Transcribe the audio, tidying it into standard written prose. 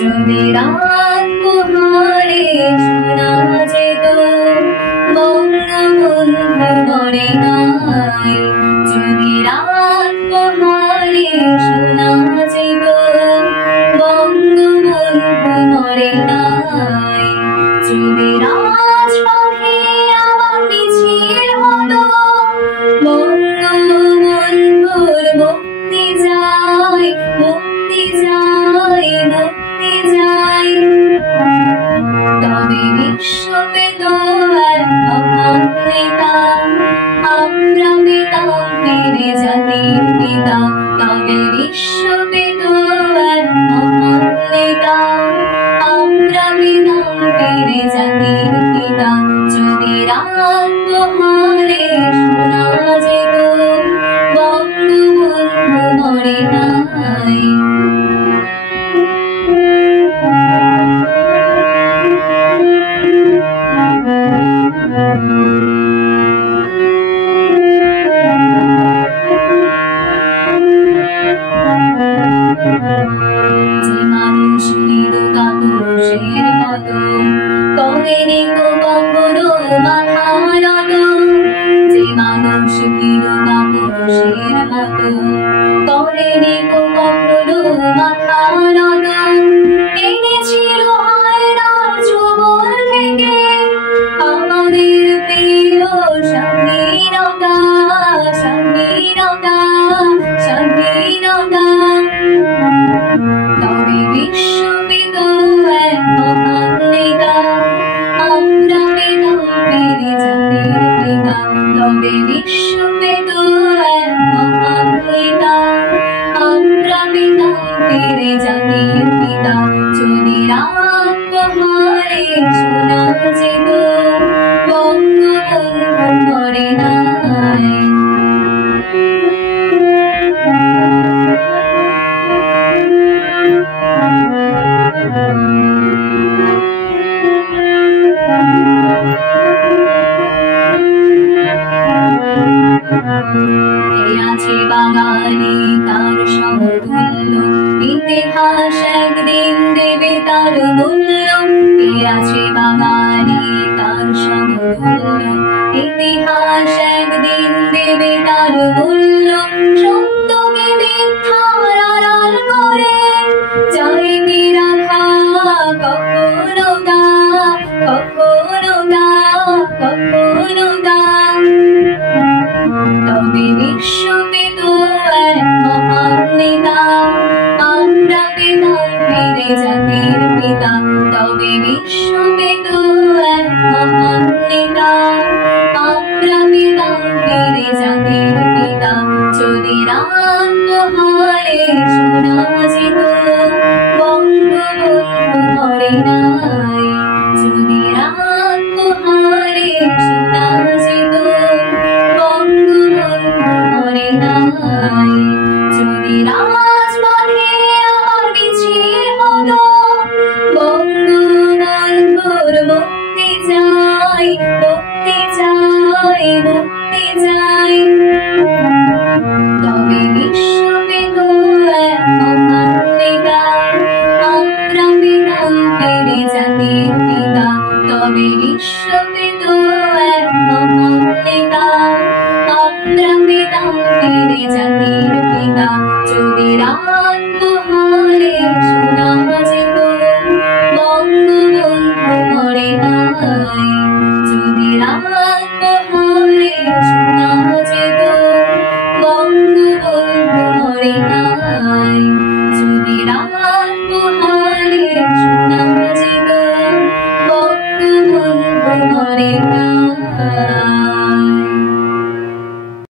যদি রাত পোহারে শোনা যেত বঙ্গবন্ধু মরে নাই, যদি রাত পোহারে শোনা যেত বঙ্গবন্ধু মরে নাই, যদি রাজপথে আবার মিছিল হতো বঙ্গবন্ধুর মুক্তি চাই, মুক্তি চাই, মুক্তি চাই, তবে বিশ্ব পেত এক মহান নেতা, আমরা পেতাম ফিরে জাতির পিতা, তবে বিশ্ব পেত এক মহান নেতা, আমরা পেতাম ফিরে জাতির পিতা, যদি রাত পোহারে শোনা যেত বঙ্গবন্ধু মরে নাই। যে মানুষ হৃদ কাপুরুষের মতো করেনি তো কখনো মাথা নত, যে মানুষ হৃদ কাপুরুষের মতো করেনি তো কখনো মাথা নত, এনেছিল হায়নার যুবল থেকে আমাদের প্রিয় স্বাধীনতা, স্বাধীনতা, স্বাধীনতা, তবে বিশ্ব পেত এক মহান নেতা, আমরা পেতাম ফিরে জাতির পিতা, তবে বিশ্ব পেত এক মহান নেতা, আমরা পেতাম ফিরে জাতির পিতা, যদি রাত পোহারে শোনা যেত বঙ্গবন্ধু মরে নাই। আছে বাঙালি তার সমতুল্য, ইতিহাস একদিন দেবে তার মূল্য, কে আছে বাঙালি তার সমতুল্য, ইতিহাস একদিন দেবে তার মূল্য, সত্যকে মিথ্যার আড়াল করে চাই কি রাখা কখনো তা, কখনো তা, কখনো তা, তবে বিশ্ব পেত এক মহান নেতা, আমরা পেতাম ফিরে জাতির পিতা, তবে বিশ্ব পেত এক মহান নেতা, আমরা পেতাম ফিরে জাতির পিতা, যদি রাত পোহারে শোনা যেত বঙ্গবন্ধু মরে নাই, যদি রাত পোহারে শোনা যেত বঙ্গবন্ধু মরে নাই, যদি রাজপথে আবার মিছিল হতো বঙ্গবন্ধুর মুক্তি চাই, মুক্তি চাই, মুক্তি চাই, তবে বিশ্ব পেত এক মহান নেতা, আমরা পেতাম ফিরে জাতির পিতা, তবে বিশ্ব পেত এক মহান নেতা, আমরা পেতাম ফিরে জাতির পিতা, যদি রাত পোহারে শোনা যেত বঙ্গবন্ধু মরে নাই, যদি রাত পোহারে শোনা যেত বঙ্গবন্ধু মরে নাই, যদি রাত পোহারে শোনা যেত বঙ্গবন্ধু মরে নাই।